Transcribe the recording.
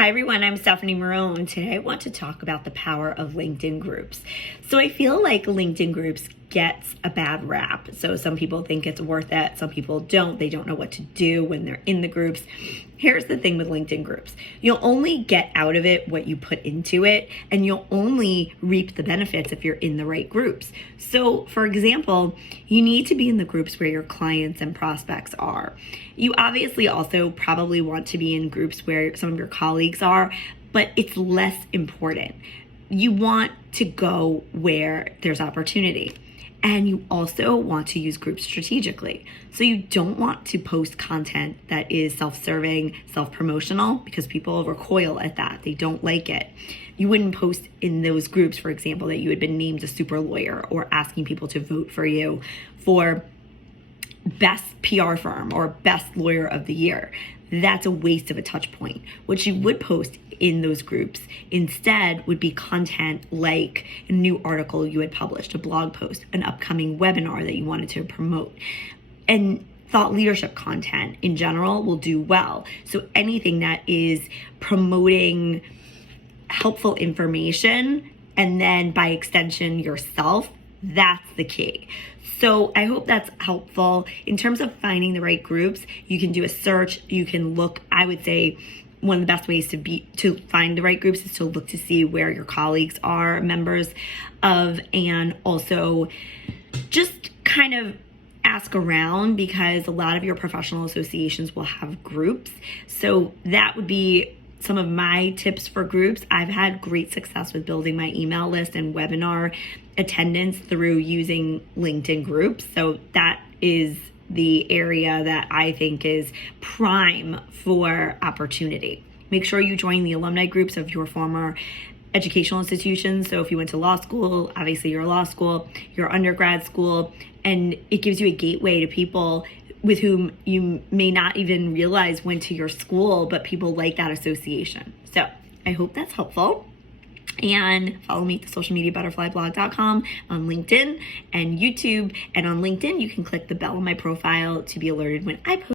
Hi everyone, I'm Stefanie Marone. Today I want to talk about the power of LinkedIn groups. So I feel like LinkedIn groups gets a bad rap. So some people think it's worth it, some people don't. They don't know what to do when they're in the groups. Here's the thing with LinkedIn groups. You'll only get out of it what you put into it, and you'll only reap the benefits if you're in the right groups. So for example, you need to be in the groups where your clients and prospects are. You obviously also probably want to be in groups where some of your colleagues are, but it's less important. You want to go where there's opportunity. And you also want to use groups strategically. So you don't want to post content that is self-serving, self-promotional, because people recoil at that. They don't like it. You wouldn't post in those groups, for example, that you had been named a super lawyer or asking people to vote for you for best PR firm or best lawyer of the year. That's a waste of a touch point. What you would post in those groups instead would be content like a new article you had published, a blog post, an upcoming webinar that you wanted to promote. And thought leadership content in general will do well. So anything that is promoting helpful information and then by extension yourself, that's the key. So I hope that's helpful. In terms of finding the right groups, you can do a search. You can look, I would say one of the best ways to find the right groups is to look to see where your colleagues are members of, and also just kind of ask around, because a lot of your professional associations will have groups. So that would be some of my tips for groups. I've had great success with building my email list and webinar attendance through using LinkedIn groups. So that is the area that I think is prime for opportunity. Make sure you join the alumni groups of your former educational institutions. So if you went to law school, obviously your law school, your undergrad school, and it gives you a gateway to people with whom you may not even realize went to your school, but people like that association. So I hope that's helpful. And follow me at the socialmediabutterflyblog.com on LinkedIn and YouTube. And on LinkedIn, you can click the bell on my profile to be alerted when I post.